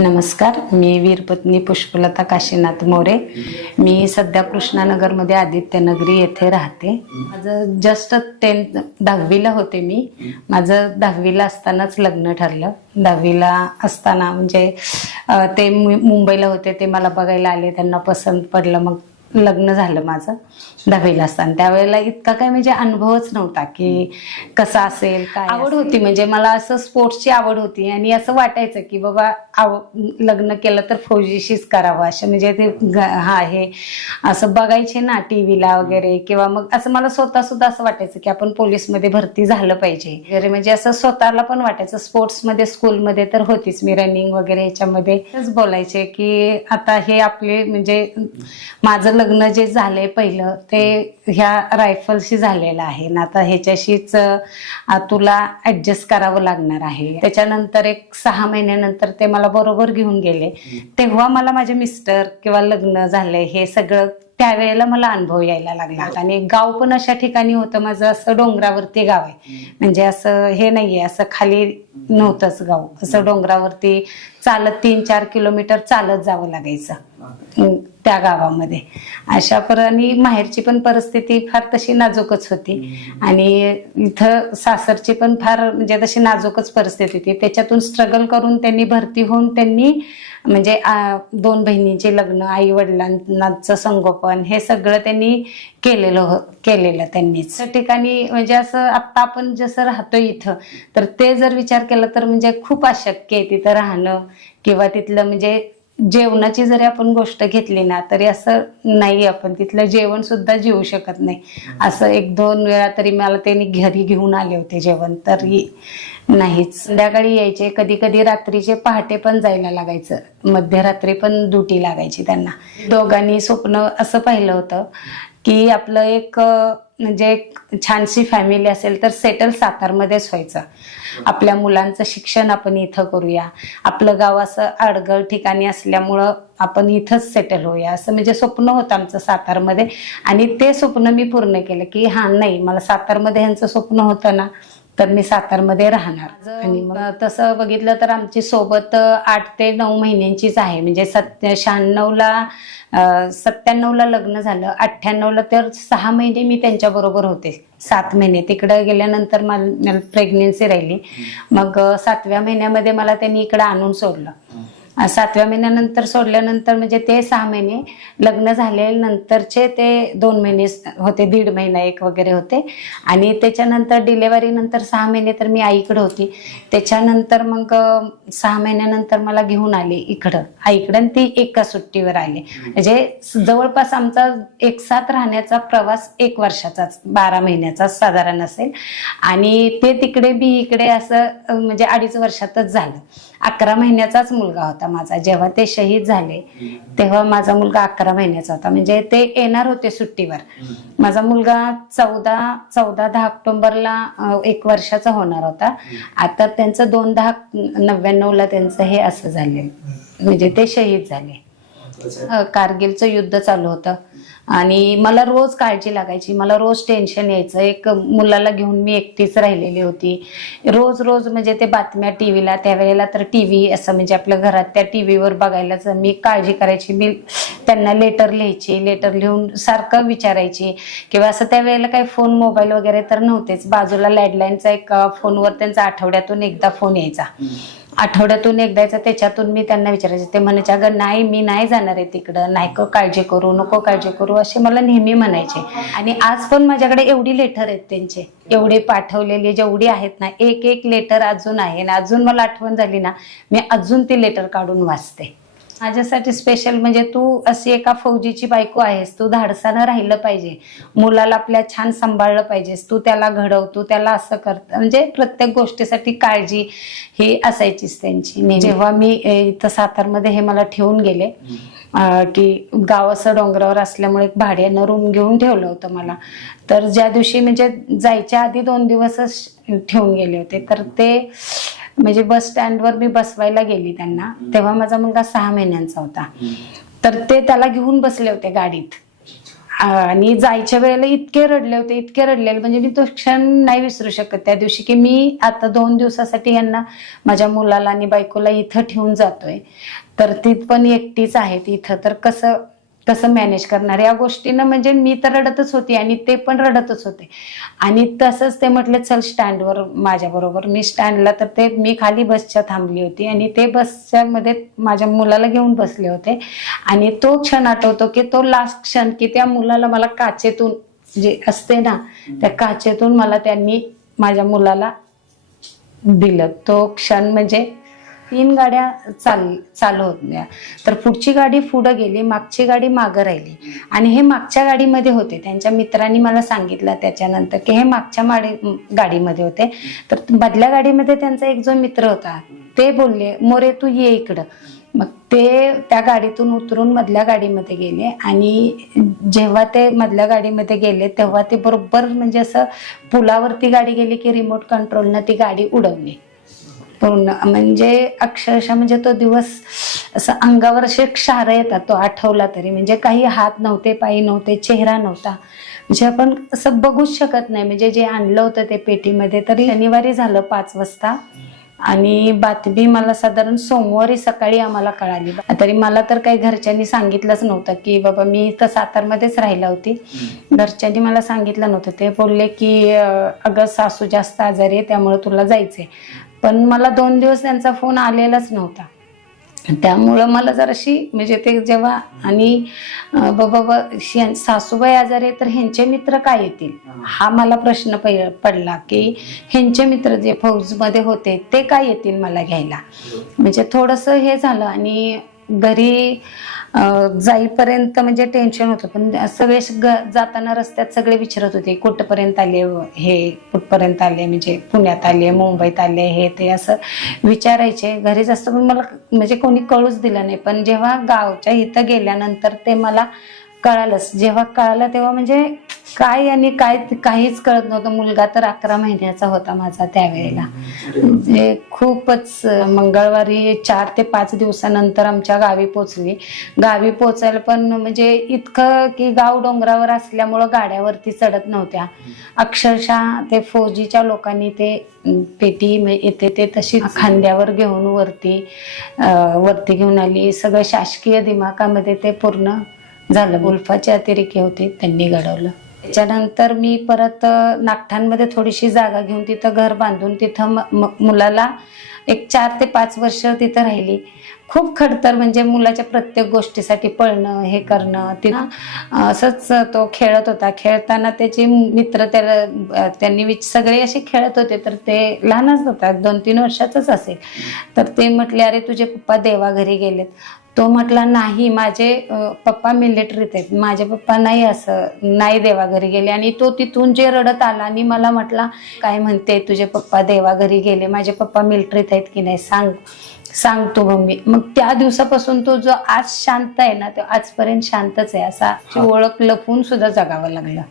नमस्कार मी वीरपत्नी पुष्पलता काशीनाथ मोरे. मी सध्या कृष्णानगरमध्ये आदित्यनगरी येथे राहते. माझं जस्ट टेन्थ दहावीला होते मी. माझं दहावीला असतानाच लग्न ठरलं. दहावीला असताना म्हणजे ते मु- मुंबईला होते ते मला बघायला आले त्यांना पसंत पडलं. मग लग्न झालं माझं दहावीला असताना. त्यावेळेला इतका काय म्हणजे अनुभवच नव्हता की कसं असेल काय आवड होती म्हणजे मला असं स्पोर्ट्सची आवड होती आणि असं वाटायचं की बाबा आव लग्न केलं तर फौजीशीच करावं असं म्हणजे ते हा हे असं बघायचे ना टी व्हीला वगैरे किंवा मग असं मला स्वतः सुद्धा असं वाटायचं की आपण पोलीसमध्ये भरती झालं पाहिजे. वगैरे म्हणजे असं स्वतःला पण वाटायचं स्पोर्ट्समध्ये स्कूलमध्ये तर होतीच मी रनिंग वगैरे ह्याच्यामध्ये. बोलायचे की आता हे आपले म्हणजे माझं लग्न जे झालंय पहिलं ते ह्या रायफलशी झालेलं आहे. ना आता ह्याच्याशीच तुला ऍडजस्ट करावं लागणार आहे. त्याच्यानंतर एक सहा महिन्यानंतर ते मला बरोबर घेऊन गेले. तेव्हा मला माझे मिस्टर किंवा लग्न झालंय हे सगळं त्यावेळेला मला अनुभव यायला लागला. आणि गाव पण अशा ठिकाणी होतं माझं असं डोंगरावरती गाव आहे. म्हणजे असं हे नाहीये असं खाली नव्हतंच गाव. असं डोंगरावरती चालत तीन चार किलोमीटर चालत जावं लागायचं. त्या गावामध्ये. अशा पर आणि माहेरची पण परिस्थिती फार तशी नाजूकच होती. आणि इथं सासरची पण फार म्हणजे तशी नाजूकच परिस्थिती होती. त्याच्यातून स्ट्रगल करून त्यांनी भरती होऊन त्यांनी म्हणजे दोन बहिणींचे लग्न आई वडिलांचं संगोपन हे सगळं त्यांनी केलेलं हो- केलेलं त्यांनीच. त्या ठिकाणी म्हणजे असं आता आपण जसं राहतोय इथं तर ते जर विचार केला तर म्हणजे खूप अशक्य आहे तिथं राहणं किंवा तिथलं म्हणजे जेवणाची जरी आपण गोष्ट घेतली ना तरी असं नाही आपण. तिथलं जेवण सुद्धा जेवू शकत नाही. असं एक दोन वेळा तरी मला त्यांनी घरी घेऊन आले होते जेवण तरी नाहीच. संध्याकाळी यायचे कधी कधी रात्रीचे पहाटे पण जायला लागायचं. मध्यरात्री पण ड्युटी लागायची त्यांना. दोघांनी स्वप्न असं पाहिलं होतं. की आपलं एक म्हणजे एक छानशी फॅमिली असेल तर सेटल सातारमध्येच व्हायचं. आपल्या मुलांचं शिक्षण आपण इथं करूया. आपलं गाव असं अडगळ ठिकाणी असल्यामुळं आपण इथंच सेटल होऊया. असं म्हणजे स्वप्न होतं आमचं सातारमध्ये. आणि ते स्वप्न मी पूर्ण केलं की हा नाही मला सातारमध्ये ह्यांचं स्वप्न होतं ना. तर मी सातारमध्ये राहणार. आणि मग तसं बघितलं तर आमची सोबत आठ ते नऊ महिन्यांचीच आहे. म्हणजे सत्य शहाण्णवला सत्त्याण्णवला लग्न झालं. अठ्ठ्याण्णवला तर सहा महिने मी त्यांच्या बरोबर होते. सात महिने. तिकडे गेल्यानंतर मला प्रेग्नेन्सी राहिली. मग सातव्या महिन्यामध्ये मला त्यांनी इकडे आणून सोडलं. सातव्या महिन्यानंतर सोडल्यानंतर म्हणजे ते सहा महिने लग्न झाल्यानंतरचे ते दोन महिने होते दीड महिना एक वगैरे होते. आणि त्याच्यानंतर डिलेवरी नंतर सहा महिने तर मी आईकडे होती. त्याच्यानंतर मग सहा महिन्यानंतर मला घेऊन आले इकडं. आईकडं ती एका सुट्टीवर आले. म्हणजे जवळपास आमचा एक साथ राहण्याचा प्रवास एक वर्षाचाच बारा महिन्याचा साधारण असेल. आणि ते तिकडे बी इकडे असं म्हणजे अडीच वर्षातच झालं. अकरा महिन्याचाच मुलगा होता माझा. जेव्हा ते शहीद झाले तेव्हा माझा मुलगा अकरा महिन्याचा होता. म्हणजे ते येणार होते सुट्टीवर. माझा मुलगा चौदा चौदा दहा ऑक्टोबरला एक वर्षाचा होणार होता. आता त्यांचं दोन दहा नव्याण्णवला त्यांचं हे असं झाले. म्हणजे ते शहीद झाले. कारगिलचं युद्ध चालू होतं. आणि मला रोज काळजी लागायची मला रोज टेन्शन यायचं. एक मुलाला घेऊन मी एकटीच राहिलेली होती. रोज रोज म्हणजे ते बातम्या टी व्हीला त्यावेळेला तर टी व्ही असं म्हणजे आपल्या घरात त्या टी व्हीवर बघायलाच मी काळजी करायची. मी त्यांना लेटर लिहायची लेटर लिहून सारखं विचारायची. किंवा असं त्यावेळेला काही फोन मोबाईल वगैरे तर नव्हतेच. बाजूला लँडलाईनचा एक फोनवर त्यांचा आठवड्यातून एकदा फोन यायचा. आठवड्यातून एकदा त्याच्यातून मी त्यांना विचारायचे ते म्हणायचे अगं नाही मी नाही जाणार आहे तिकडं. नाही का काळजी करू नको काळजी करू असे मला नेहमी म्हणायचे. आणि आज पण माझ्याकडे एवढी लेटर आहेत त्यांचे. एवढे पाठवलेले जेवढी आहेत ना एक एक लेटर अजून आहे. आणि अजून मला आठवण झाली ना मी अजून ती लेटर काढून वाचते. माझ्यासाठी स्पेशल म्हणजे तू अशी एका फौजीची बायको आहेस. तू धाडसानं राहिलं पाहिजे. मुलाला आपल्या छान सांभाळलं पाहिजेस तू त्याला घडव तू त्याला असं कर. म्हणजे प्रत्येक गोष्टीसाठी काळजी ही असायचीच त्यांची. जेव्हा मी इथं सातारमध्ये हे मला ठेवून गेले की गाव असं डोंगरावर असल्यामुळे एक भाड्यानं रूम घेऊन ठेवलं होतं मला. तर ज्या दिवशी म्हणजे जायच्या आधी दोन दिवसच ठेवून गेले होते. तर ते म्हणजे बस स्टँडवर मी बसवायला गेली त्यांना. तेव्हा माझा मुलगा सहा महिन्यांचा होता. तर ते त्याला घेऊन बसले होते गाडीत. आणि जायच्या वेळेला इतके रडले होते इतके रडलेले म्हणजे मी तो क्षण नाही विसरू शकत त्या दिवशी की मी आता दोन दिवसासाठी यांना माझ्या मुलाला आणि बायकोला इथं ठेवून जातोय. तर ती पण एकटीच आहे. ती इथं तर कसं कसं मॅनेज करणार? या गोष्टीनं म्हणजे मी तर रडतच होती आणि ते पण रडतच होते. आणि तसंच ते म्हटलं चल स्टँडवर माझ्या बरोबर मी स्टँडला तर ते मी खाली बसच्या थांबली होती आणि ते बसच्या मध्ये माझ्या मुलाला घेऊन बसले होते. आणि तो क्षण आठवतो की तो लास्ट क्षण की त्या मुलाला मला काचेतून जे असते ना त्या काचेतून मला त्यांनी माझ्या मुलाला दिलं. तो क्षण म्हणजे तीन गाड्या चाल चालू होत्या तर पुढची गाडी पुढं गेली मागची गाडी मागं राहिली. आणि हे मागच्या गाडीमध्ये होते. त्यांच्या मित्रांनी मला सांगितलं त्याच्यानंतर की हे मागच्या माडी गाडीमध्ये होते. तर मधल्या गाडीमध्ये त्यांचा एक जो मित्र होता ते बोलले मोरे तू ये इकडं. मग ते त्या गाडीतून उतरून मधल्या गाडीमध्ये गेले आणि जेव्हा ते मधल्या गाडीमध्ये गेले तेव्हा ते बरोबर म्हणजे असं पुलावरती गाडी गेली की रिमोट कंट्रोलनं ती गाडी उडवली. पूर्ण. म्हणजे अक्षरशः म्हणजे तो दिवस असं अंगावर असे क्षार येतात तो आठवला तरी. म्हणजे काही हात नव्हते पायी नव्हते चेहरा नव्हता. म्हणजे आपण असं बघूच शकत नाही. म्हणजे जे आणलं होतं ते पेटीमध्ये तरी शनिवारी झालं पाच वाजता. आणि बातमी मला साधारण सोमवारी सकाळी आम्हाला कळाली. तरी मला तर काही घरच्यांनी सांगितलंच नव्हतं की बाबा मी तर सातारमध्येच राहिला होती. घरच्यांनी मला सांगितलं नव्हतं. ते बोलले की अगं सासू जास्त आजारी आहे त्यामुळे तुला जायचंय. पण मला दोन दिवस त्यांचा फोन आलेलाच नव्हता. त्यामुळं मला जराशी म्हणजे ते जेव्हा आणि बाबा शी- सासूबाई आजारी आहे तर ह्यांचे मित्र काय येतील? हा मला प्रश्न पडला की ह्यांचे मित्र जे फौजमध्ये होते ते काय येतील मला घ्यायला? म्हणजे थोडंसं हे झालं आणि घरी जाईपर्यंत म्हणजे टेन्शन होतं. पण सगळे ग- जाताना रस्त्यात सगळे विचारत होते कुठपर्यंत आले हे कुठपर्यंत आले म्हणजे पुण्यात आले मुंबईत आले हे ते असं विचारायचे. घरी जास्त पण मला म्हणजे कोणी कळूच दिलं नाही. पण जेव्हा गावच्या इथं गेल्यानंतर ते मला कळालंच. जेव्हा कळालं तेव्हा म्हणजे काय आणि काय काहीच कळत नव्हतं. मुलगा तर अकरा महिन्याचा होता माझा त्यावेळेला. म्हणजे खूपच मंगळवारी चार ते पाच दिवसानंतर आमच्या गावी पोचली. गावी पोचायला पण म्हणजे इतकं की गाव डोंगरावर असल्यामुळं गाड्यावरती चढत नव्हत्या. अक्षरशः ते फौजीच्या लोकांनी ते पेटी येते ते तशी खांद्यावर घेऊन वरती वरती घेऊन आली. सगळं शासकीय दिमाखामध्ये ते पूर्ण झालं. उल्फाचे अतिरेकी होते त्यांनी घडवलं. त्याच्यानंतर मी परत नागठाणमध्ये थोडीशी जागा घेऊन तिथं घर बांधून तिथं मुलाला एक चार ते पाच वर्ष तिथं राहिली. खूप खडतर म्हणजे मुलाच्या प्रत्येक गोष्टीसाठी पळणं हे करणं तिथं असंच तो खेळत होता. खेळताना त्याचे मित्र त्याला त्यांनी विच- सगळे असे खेळत होते तर ते लहानच होता दोन तीन वर्षाचाच असेल. तर ते म्हटले अरे तुझे पप्पा देवाघरी गेलेत. तो म्हटला नाही माझे पप्पा मिलिटरीत आहेत. माझे पप्पा नाही असं नाही देवाघरी गेले. आणि तो तिथून जे रडत आला आणि मला म्हटला काय म्हणते तुझे पप्पा देवाघरी गेले. माझे पप्पा मिलिटरीत आहेत की नाही? सांग. सांग तू मम्मी मग त्या दिवसापासून तो जो आज शांत आहे ना तो आजपर्यंत शांतच आहे. असा ओळख लपवून सुद्धा जगावं लागलं.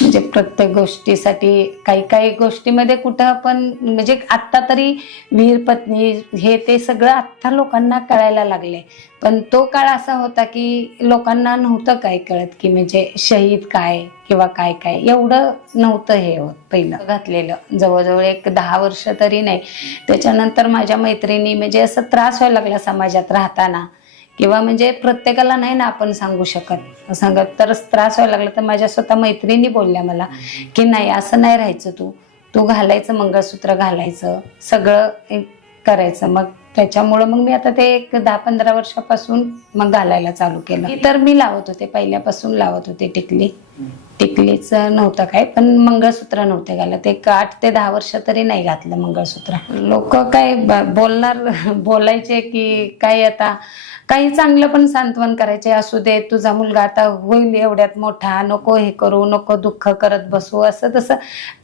म्हणजे प्रत्येक गोष्टीसाठी काही काही गोष्टीमध्ये कुठं आपण म्हणजे आत्ता तरी वीर पत्नी हे ते सगळं आत्ता लोकांना कळायला लागले. पण तो काळ असा होता की लोकांना नव्हतं काय कळत की म्हणजे शहीद काय किंवा काय काय. एवढं नव्हतं हे होत पहिलं घातलेलं. जवळजवळ एक दहा वर्ष तरी नाही. त्याच्यानंतर माझ्या मैत्रिणी म्हणजे असं त्रास व्हायला लागला समाजात राहताना. किंवा म्हणजे प्रत्येकाला नाही ना आपण सांगू शकत. सांगत तर त्रास व्हायला लागला तर माझ्या स्वतः मैत्रिणी बोलल्या मला की नाही असं नाही राहायचं तू. तू घालायचं मंगळसूत्र घालायचं सगळं करायचं. मग त्याच्यामुळं मग मी आता ते एक दहा पंधरा वर्षापासून मग घालायला चालू केलं. तर मी लावत होते पहिल्यापासून लावत होते टिकली. टिकलीच नव्हतं काय पण मंगळसूत्र नव्हते घालत. एक आठ ते दहा वर्ष तरी नाही घातलं मंगळसूत्र. लोक काय ब- बोलणार बोलायचे की काय आता काही चांगलं पण सांत्वन करायचे असू दे तुझा मुलगा आता होईल एवढ्यात मोठा नको हे करू नको दुःख करत बसू असं तसं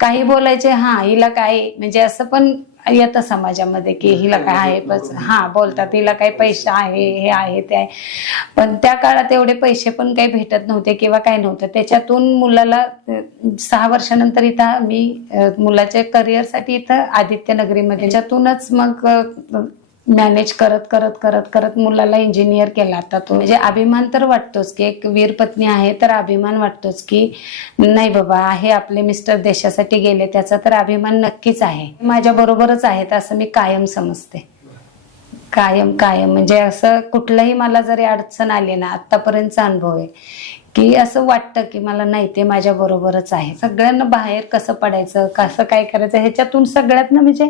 काही बोलायचे हा हिला काय म्हणजे असं पण येतं समाजामध्ये की हिला काय आहे बस हा बोलतात हिला काही पैसे आहे हे आहे ते आहे. पण त्या काळात एवढे पैसे पण काही भेटत नव्हते किंवा काय नव्हतं. त्याच्यातून मुलाला सहा वर्षानंतर इथं मी मुलाच्या करिअरसाठी इथं आदित्य नगरीमध्ये त्याच्यातूनच मग मॅनेज करत करत करत करत मुलाला इंजिनियर केला. आता तो म्हणजे अभिमान तर वाटतोच की एक वीर पत्नी आहे तर अभिमान वाटतोच की नाही बाबा आहे आपले मिस्टर देशासाठी गेले त्याचा तर अभिमान नक्कीच आहे. माझ्या बरोबरच आहेत असं मी कायम समजते. कायम कायम. म्हणजे असं कुठलंही मला जरी अडचण आली ना आतापर्यंतचा अनुभव आहे. की असं वाटतं की मला नाही ते माझ्या बरोबरच आहे. सगळ्यांना बाहेर कसं पडायचं कसं काय करायचं ह्याच्यातून सगळ्यातनं म्हणजे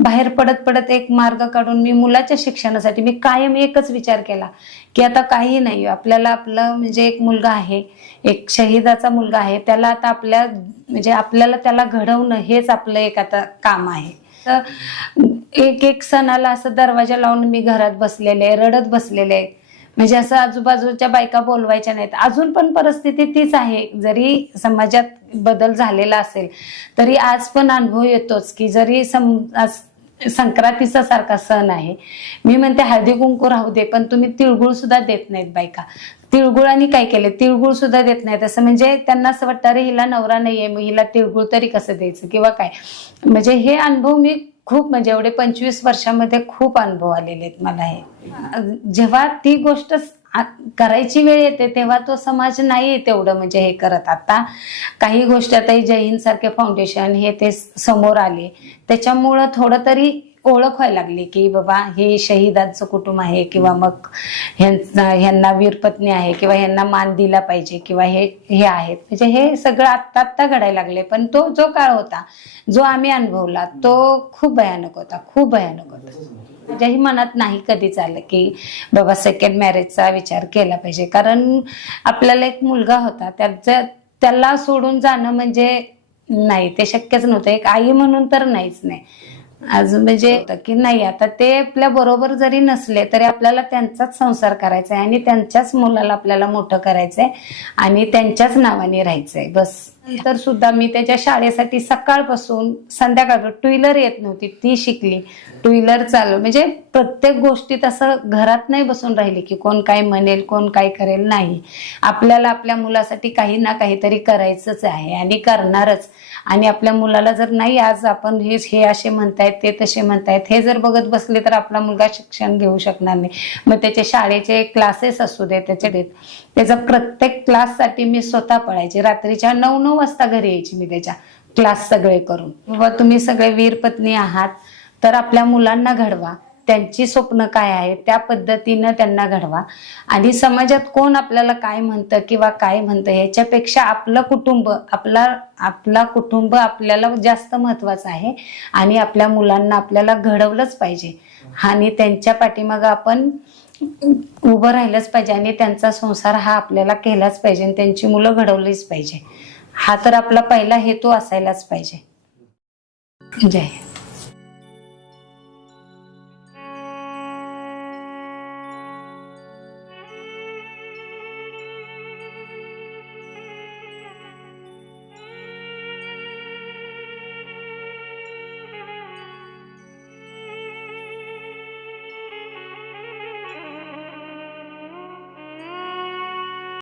बाहेर पडत पडत एक मार्ग काढून मी मुलाच्या शिक्षणासाठी मी कायम एकच विचार केला की आता काही नाही आपल्याला आपलं म्हणजे एक मुलगा आहे एक शहीदाचा मुलगा आहे त्याला आता आपल्या म्हणजे आपल्याला त्याला घडवणं हेच आपलं एक आता काम आहे. तर एक एक सणाला असं दरवाजा लावून मी घरात बसलेले आहे, रडत बसलेले आहे म्हणजे असं आजूबाजूच्या बायका बोलवायच्या नाहीत. अजून पण परिस्थिती तीच आहे. जरी समाजात बदल झालेला असेल तरी आज पण अनुभव येतोच की जरी सम आज संक्रांतीचा सारखा सण आहे. मी म्हणते हळदी कुंकू राहू दे पण तुम्ही तिळगुळ सुद्धा देत नाहीत बायका. तिळगुळाने काय केले? तिळगुळ सुद्धा देत नाहीत. असं म्हणजे त्यांना असं वाटतं अरे हिला नवरा नाहीये मग हिला तिळगुळ तरी कसं द्यायचं? किंवा काय? म्हणजे हे अनुभव मी खूप म्हणजे एवढे पंचवीस वर्षामध्ये खूप अनुभव आलेले आहेत मला हे. जेव्हा ती गोष्ट आ- करायची वेळ येते तेव्हा तो समाज नाही तेवढं म्हणजे हे करत. आता काही गोष्टी आता जैन सारखे फाउंडेशन हे ते समोर आले. त्याच्यामुळं थोडं तरी ओळख व्हायला लागली की बाबा हे शहीदांचं कुटुंब आहे किंवा मग ह्यांना वीरपत्नी आहे किंवा ह्यांना मान दिला पाहिजे किंवा हे हे आहेत. म्हणजे हे सगळं आत्ता आत्ता घडायला लागले. पण तो जो काळ होता जो आम्ही अनुभवला तो खूप भयानक होता खूप भयानक होता. माझ्याही मनात नाही कधीच आलं की बाबा सेकंड मॅरेजचा विचार केला पाहिजे. कारण आपल्याला एक मुलगा होता त्याच्या त्याला सोडून जाणं म्हणजे नाही ते शक्यच नव्हतं. एक आई म्हणून तर नाहीच नाही. अजून म्हणजे की? नाही आता ते आपल्या बरोबर जरी नसले तरी आपल्याला त्यांचाच संसार करायचा आहे आणि त्यांच्याच मुलाला आपल्याला मोठं करायचंय आणि त्यांच्याच नावाने राहायचंय बस. तर सुद्धा मी त्याच्या शाळेसाठी सकाळपासून संध्याकाळ टू व्हीलर येत नव्हती ती शिकली. टू व्हीलर चालव म्हणजे प्रत्येक गोष्टीत असं घरात नाही बसून राहिली की कोण काय म्हणेल कोण काय करेल नाही. आपल्याला आपल्या मुलासाठी काही ना काहीतरी करायचंच आहे आणि करणारच. आणि आपल्या मुलाला जर नाही आज आपण हे हे असे म्हणतायत ते तसे म्हणतायत हे जर बघत बसले तर आपला मुलगा शिक्षण घेऊ शकणार नाही. मग त्याचे शाळेचे क्लासेस असू दे त्याचे देत. त्याचा प्रत्येक क्लाससाठी मी स्वतः पळायचे. रात्रीच्या नऊ नऊ वाजता घरी यायची मी त्याच्या क्लास सगळे करून. बाबा तुम्ही सगळे वीर पत्नी आहात तर आपल्या मुलांना घडवा. त्यांची स्वप्न काय आहे त्या पद्धतीनं त्यांना घडवा. आणि समाजात कोण आपल्याला काय म्हणतं किंवा काय म्हणतं ह्याच्यापेक्षा आपलं कुटुंब आपला आपला कुटुंब आपल्याला जास्त महत्वाचं आहे. आणि आपल्या मुलांना आपल्याला घडवलंच पाहिजे. आणि त्यांच्या पाठीमागं आपण उभं राहिलंच पाहिजे आणि त्यांचा संसार हा आपल्याला केलाच पाहिजे आणि त्यांची मुलं घडवलीच पाहिजे. हा तर आपला पहिला हेतू असायलाच पाहिजे जय हिंद.